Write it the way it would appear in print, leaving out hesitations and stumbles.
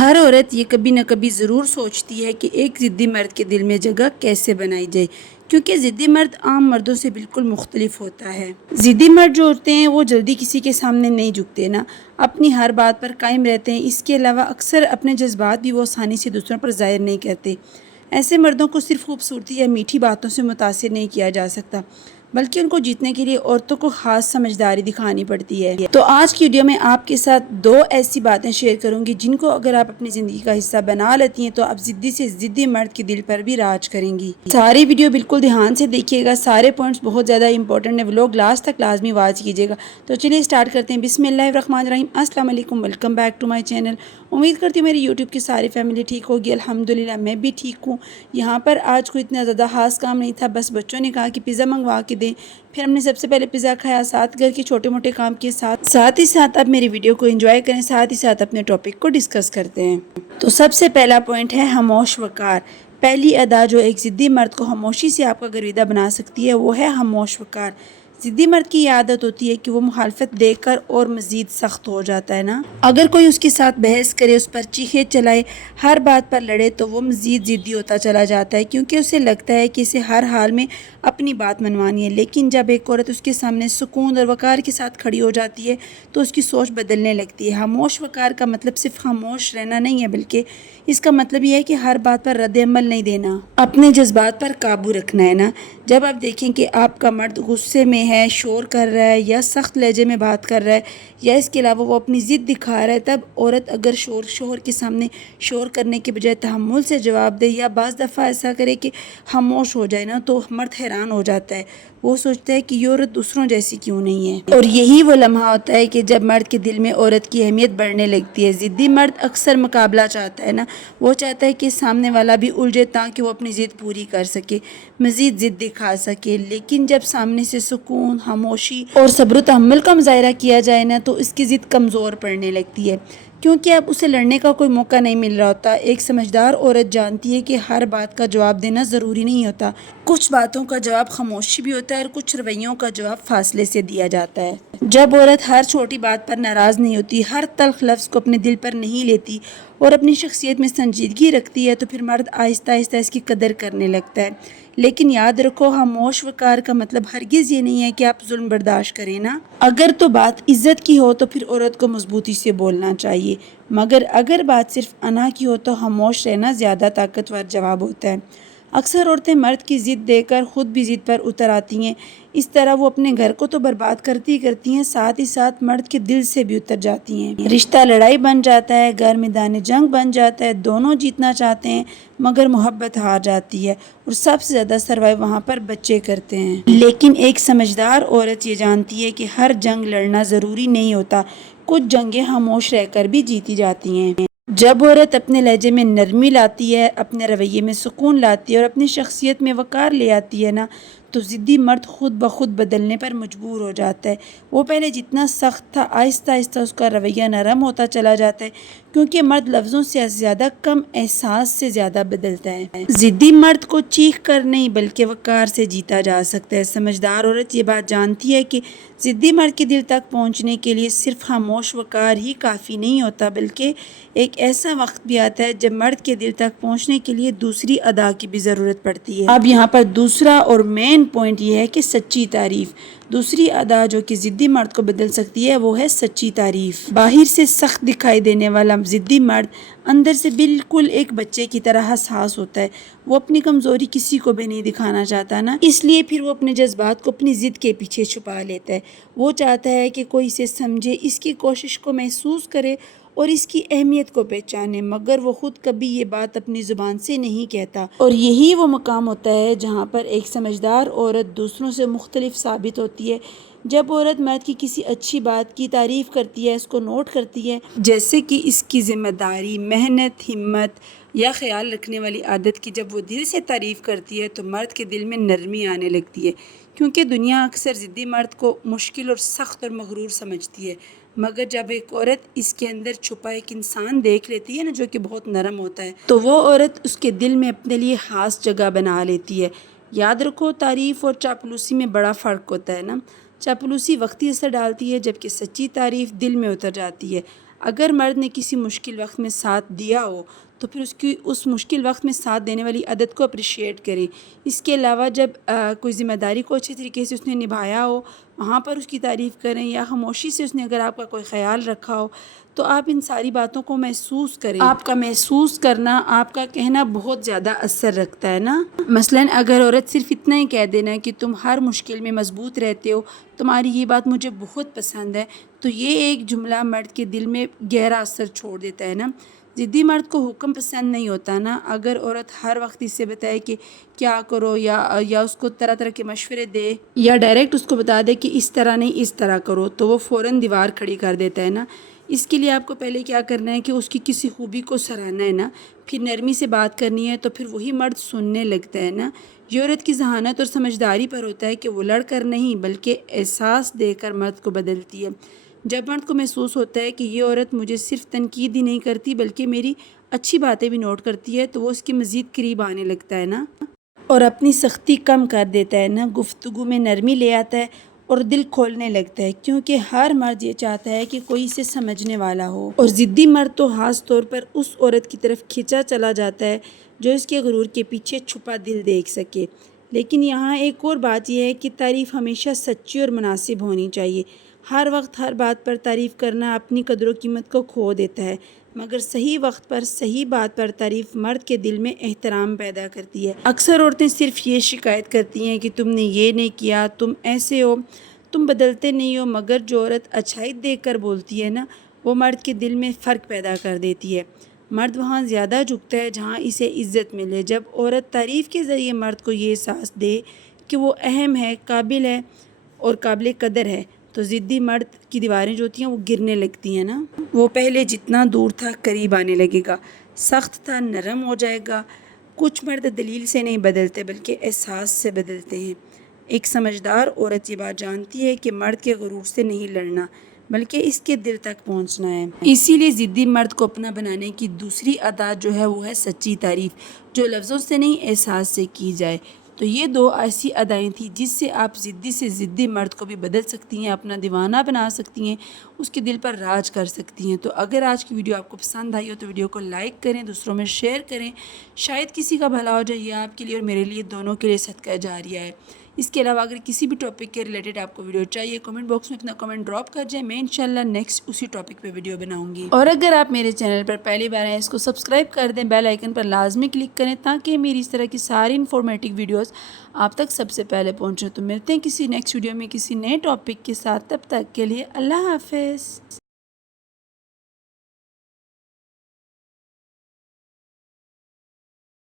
ہر عورت یہ کبھی نہ کبھی ضرور سوچتی ہے کہ ایک ضدی مرد کے دل میں جگہ کیسے بنائی جائے، کیونکہ ضدی مرد عام مردوں سے بالکل مختلف ہوتا ہے۔ ضدی مرد جو ہوتے ہیں وہ جلدی کسی کے سامنے نہیں جھکتے نا، اپنی ہر بات پر قائم رہتے ہیں۔ اس کے علاوہ اکثر اپنے جذبات بھی وہ آسانی سے دوسروں پر ظاہر نہیں کرتے۔ ایسے مردوں کو صرف خوبصورتی یا میٹھی باتوں سے متاثر نہیں کیا جا سکتا، بلکہ ان کو جیتنے کے لیے عورتوں کو خاص سمجھداری دکھانی پڑتی ہے۔ تو آج کی ویڈیو میں آپ کے ساتھ 2 ایسی باتیں شیئر کروں گی جن کو اگر آپ اپنی زندگی کا حصہ بنا لیتی ہیں تو آپ ضدی سے ضدی مرد کے دل پر بھی راج کریں گی۔ ساری ویڈیو بالکل دھیان سے دیکھیے گا، سارے پوائنٹس بہت زیادہ امپورٹنٹ ہیں، ویلوگ لاسٹ تک لازمی واچ کیجیے گا۔ تو چلیے سٹارٹ کرتے ہیں۔ بسم اللہ الرحمن الرحیم۔ السلام علیکم، welcome back to my channel. امید کرتی ہوں میری یوٹیوب کی ساری فیملی ٹھیک ہوگی۔ الحمدللہ میں بھی ٹھیک ہوں۔ یہاں پر آج کوئی اتنا زیادہ خاص کام نہیں تھا، بس بچوں نے کہا کہ پیزا منگوا کے دیں، پھر ہم نے سب سے پہلے پیزا کھایا، ساتھ گھر کے چھوٹے موٹے کام کے ساتھ ہی ساتھ اب میری ویڈیو کو انجوائے کریں، ساتھ ہی ساتھ اپنے ٹاپک کو ڈسکس کرتے ہیں۔ تو سب سے پہلا پوائنٹ ہے خاموش وقار۔ پہلی ادا جو ایک ضدی مرد کو خاموشی سے آپ کا گرویدہ بنا سکتی ہے وہ ہے خاموش وقار۔ ضدی مرد کی یہ عادت ہوتی ہے کہ وہ مخالفت دیکھ کر اور مزید سخت ہو جاتا ہے نا۔ اگر کوئی اس کے ساتھ بحث کرے، اس پر چیخے چلائے، ہر بات پر لڑے تو وہ مزید ضدی ہوتا چلا جاتا ہے، کیونکہ اسے لگتا ہے کہ اسے ہر حال میں اپنی بات منوانی ہے۔ لیکن جب ایک عورت اس کے سامنے سکون اور وقار کے ساتھ کھڑی ہو جاتی ہے تو اس کی سوچ بدلنے لگتی ہے۔ خاموش وقار کا مطلب صرف خاموش رہنا نہیں ہے، بلکہ اس کا مطلب یہ ہے کہ ہر بات پر رد عمل نہیں دینا، اپنے جذبات پر قابو رکھنا ہے نا۔ جب آپ دیکھیں کہ آپ کا مرد غصے میں ہے، شور کر رہا ہے یا سخت لہجے میں بات کر رہا ہے یا اس کے علاوہ وہ اپنی ضد دکھا رہا ہے، تب عورت اگر شوہر کے سامنے شور کرنے کے بجائے تحمل سے جواب دے یا بعض دفعہ ایسا کرے کہ خاموش ہو جائے نا، تو مرد حیران ہو جاتا ہے۔ وہ سوچتا ہے کہ یہ عورت دوسروں جیسی کیوں نہیں ہے، اور یہی وہ لمحہ ہوتا ہے کہ جب مرد کے دل میں عورت کی اہمیت بڑھنے لگتی ہے۔ ضدی مرد اکثر مقابلہ چاہتا ہے نا، وہ چاہتا ہے کہ سامنے والا بھی الجھے تاکہ وہ اپنی ضد پوری کر سکے، مزید ضد دکھا سکے۔ لیکن جب سامنے سے سکون، خاموشی اور صبر و تحمل کا مظاہرہ کیا جائے نا تو اس کی ضد کمزور پڑنے لگتی ہے، کیونکہ اب اسے لڑنے کا کوئی موقع نہیں مل رہا ہوتا۔ ایک سمجھدار عورت جانتی ہے کہ ہر بات کا جواب دینا ضروری نہیں ہوتا، کچھ باتوں کا جواب خاموشی بھی ہوتا ہے اور کچھ رویوں کا جواب فاصلے سے دیا جاتا ہے۔ جب عورت ہر چھوٹی بات پر ناراض نہیں ہوتی، ہر تلخ لفظ کو اپنے دل پر نہیں لیتی اور اپنی شخصیت میں سنجیدگی رکھتی ہے تو پھر مرد آہستہ آہستہ اس کی قدر کرنے لگتا ہے۔ لیکن یاد رکھو، خاموش وقار کا مطلب ہرگز یہ نہیں ہے کہ آپ ظلم برداشت کریں نا۔ اگر تو بات عزت کی ہو تو پھر عورت کو مضبوطی سے بولنا چاہیے، مگر اگر بات صرف انا کی ہو تو خاموش رہنا زیادہ طاقتور جواب ہوتا ہے۔ اکثر عورتیں مرد کی ضد دے کر خود بھی ضد پر اتر آتی ہیں، اس طرح وہ اپنے گھر کو تو برباد کرتی ہیں، ساتھ ہی ساتھ مرد کے دل سے بھی اتر جاتی ہیں۔ رشتہ لڑائی بن جاتا ہے، گھر میدان جنگ بن جاتا ہے، دونوں جیتنا چاہتے ہیں مگر محبت ہار جاتی ہے اور سب سے زیادہ سروائیو وہاں پر بچے کرتے ہیں۔ لیکن ایک سمجھدار عورت یہ جانتی ہے کہ ہر جنگ لڑنا ضروری نہیں ہوتا، کچھ جنگیں خاموش رہ کر بھی جیتی جاتی ہیں۔ جب عورت اپنے لہجے میں نرمی لاتی ہے، اپنے رویے میں سکون لاتی ہے اور اپنی شخصیت میں وقار لے آتی ہے نا، تو ضدی مرد خود بخود بدلنے پر مجبور ہو جاتا ہے۔ وہ پہلے جتنا سخت تھا، آہستہ آہستہ اس کا رویہ نرم ہوتا چلا جاتا ہے، کیونکہ مرد لفظوں سے زیادہ کم احساس سے زیادہ بدلتا ہے۔ ضدی مرد کو چیخ کر نہیں بلکہ وقار سے جیتا جا سکتا ہے۔ سمجھدار عورت یہ بات جانتی ہے کہ ضدی مرد کے دل تک پہنچنے کے لیے صرف خاموش وقار ہی کافی نہیں ہوتا، بلکہ ایک ایسا وقت بھی آتا ہے جب مرد کے دل تک پہنچنے کے لیے دوسری ادا کی بھی ضرورت پڑتی ہے۔ اب یہاں پر دوسرا اور مین پوائنٹ یہ ہے کہ سچی تعریف۔ دوسری ادا جو کہ ضدی مرد کو بدل سکتی ہے وہ ہے سچی تعریف۔ باہر سے سخت دکھائی دینے والا ضدی مرد اندر سے بالکل ایک بچے کی طرح حساس ہوتا ہے۔ وہ اپنی کمزوری کسی کو بھی نہیں دکھانا چاہتا نا، اس لیے پھر وہ اپنے جذبات کو اپنی ضد کے پیچھے چھپا لیتا ہے۔ وہ چاہتا ہے کہ کوئی اسے سمجھے، اس کی کوشش کو محسوس کرے اور اس کی اہمیت کو پہچانے، مگر وہ خود کبھی یہ بات اپنی زبان سے نہیں کہتا۔ اور یہی وہ مقام ہوتا ہے جہاں پر ایک سمجھدار عورت دوسروں سے مختلف ثابت ہوتی ہے۔ جب عورت مرد کی کسی اچھی بات کی تعریف کرتی ہے، اس کو نوٹ کرتی ہے، جیسے کہ اس کی ذمہ داری، محنت، ہمت یا خیال رکھنے والی عادت کی، جب وہ دل سے تعریف کرتی ہے تو مرد کے دل میں نرمی آنے لگتی ہے، کیونکہ دنیا اکثر ضدی مرد کو مشکل اور سخت اور مغرور سمجھتی ہے، مگر جب ایک عورت اس کے اندر چھپا ایک انسان دیکھ لیتی ہے نا جو کہ بہت نرم ہوتا ہے، تو وہ عورت اس کے دل میں اپنے لیے خاص جگہ بنا لیتی ہے۔ یاد رکھو، تعریف اور چاپلوسی میں بڑا فرق ہوتا ہے نا۔ چاپلوسی وقتی اثر ڈالتی ہے جبکہ سچی تعریف دل میں اتر جاتی ہے۔ اگر مرد نے کسی مشکل وقت میں ساتھ دیا ہو تو پھر اس مشکل وقت میں ساتھ دینے والی عادت کو اپریشیٹ کریں۔ اس کے علاوہ جب کوئی ذمہ داری کو اچھے طریقے سے اس نے نبھایا ہو وہاں پر اس کی تعریف کریں، یا خاموشی سے اس نے اگر آپ کا کوئی خیال رکھا ہو تو آپ ان ساری باتوں کو محسوس کریں۔ آپ کا محسوس کرنا، آپ کا کہنا بہت زیادہ اثر رکھتا ہے نا۔ مثلاً اگر عورت صرف اتنا ہی کہہ دینا کہ تم ہر مشکل میں مضبوط رہتے ہو، تمہاری یہ بات مجھے بہت پسند ہے، تو یہ ایک جملہ مرد کے دل میں گہرا اثر چھوڑ دیتا ہے نا۔ ضدی مرد کو حکم پسند نہیں ہوتا نا۔ اگر عورت ہر وقت اس سے بتائے کہ کیا کرو، یا اس کو طرح طرح کے مشورے دے، یا ڈائریکٹ اس کو بتا دے کہ اس طرح نہیں اس طرح کرو، تو وہ فوراً دیوار کھڑی کر دیتا ہے نا۔ اس کے لیے آپ کو پہلے کیا کرنا ہے کہ اس کی کسی خوبی کو سراہنا ہے نا، پھر نرمی سے بات کرنی ہے، تو پھر وہی مرد سننے لگتا ہے نا۔ یہ عورت کی ذہانت اور سمجھداری پر ہوتا ہے کہ وہ لڑ کر نہیں بلکہ احساس دے کر مرد کو بدلتی ہے۔ جب مرد کو محسوس ہوتا ہے کہ یہ عورت مجھے صرف تنقید ہی نہیں کرتی بلکہ میری اچھی باتیں بھی نوٹ کرتی ہے، تو وہ اس کے مزید قریب آنے لگتا ہے نا، اور اپنی سختی کم کر دیتا ہے نا، گفتگو میں نرمی لے آتا ہے اور دل کھولنے لگتا ہے، کیونکہ ہر مرد یہ چاہتا ہے کہ کوئی اسے سمجھنے والا ہو۔ اور ضدی مرد تو خاص طور پر اس عورت کی طرف کھینچا چلا جاتا ہے جو اس کے غرور کے پیچھے چھپا دل دیکھ سکے۔ لیکن یہاں ایک اور بات یہ ہے کہ تعریف ہمیشہ سچی اور مناسب ہونی چاہیے۔ ہر وقت ہر بات پر تعریف کرنا اپنی قدر و قیمت کو کھو دیتا ہے، مگر صحیح وقت پر صحیح بات پر تعریف مرد کے دل میں احترام پیدا کرتی ہے۔ اکثر عورتیں صرف یہ شکایت کرتی ہیں کہ تم نے یہ نہیں کیا، تم ایسے ہو، تم بدلتے نہیں ہو، مگر جو عورت اچھائی دیکھ کر بولتی ہے نا، وہ مرد کے دل میں فرق پیدا کر دیتی ہے۔ مرد وہاں زیادہ جھکتا ہے جہاں اسے عزت ملے۔ جب عورت تعریف کے ذریعے مرد کو یہ احساس دے کہ وہ اہم ہے، قابل ہے اور قابل قدر ہے، تو ضدی مرد کی دیواریں جو ہوتی ہیں وہ گرنے لگتی ہیں نا۔ وہ پہلے جتنا دور تھا قریب آنے لگے گا، سخت تھا نرم ہو جائے گا۔ کچھ مرد دلیل سے نہیں بدلتے بلکہ احساس سے بدلتے ہیں۔ ایک سمجھدار عورت یہ بات جانتی ہے کہ مرد کے غرور سے نہیں لڑنا بلکہ اس کے دل تک پہنچنا ہے۔ اسی لیے ضدی مرد کو اپنا بنانے کی دوسری عادت جو ہے وہ ہے سچی تعریف، جو لفظوں سے نہیں احساس سے کی جائے۔ تو یہ دو ایسی ادائیں تھیں جس سے آپ ضدی سے ضدی مرد کو بھی بدل سکتی ہیں، اپنا دیوانہ بنا سکتی ہیں، اس کے دل پر راج کر سکتی ہیں۔ تو اگر آج کی ویڈیو آپ کو پسند آئی ہو تو ویڈیو کو لائک کریں، دوسروں میں شیئر کریں، شاید کسی کا بھلا ہو جائے، یہ آپ کے لیے اور میرے لیے دونوں کے لیے صدقہ جاریہ ہے۔ اس کے علاوہ اگر کسی بھی ٹاپک کے ریلیٹڈ آپ کو ویڈیو چاہیے، کمنٹ باکس میں اپنا کمنٹ ڈراپ کر جائیں، میں انشاءاللہ نیکسٹ اسی ٹاپک پہ ویڈیو بناؤں گی۔ اور اگر آپ میرے چینل پر پہلی بار ہیں، اس کو سبسکرائب کر دیں، بیل آئیکن پر لازمی کلک کریں تاکہ میری اس طرح کی ساری انفارمیٹیو ویڈیوز آپ تک سب سے پہلے پہنچیں۔ تو ملتے ہیں کسی نیکسٹ ویڈیو میں کسی نئے ٹاپک کے ساتھ، تب تک کے لیے اللہ حافظ۔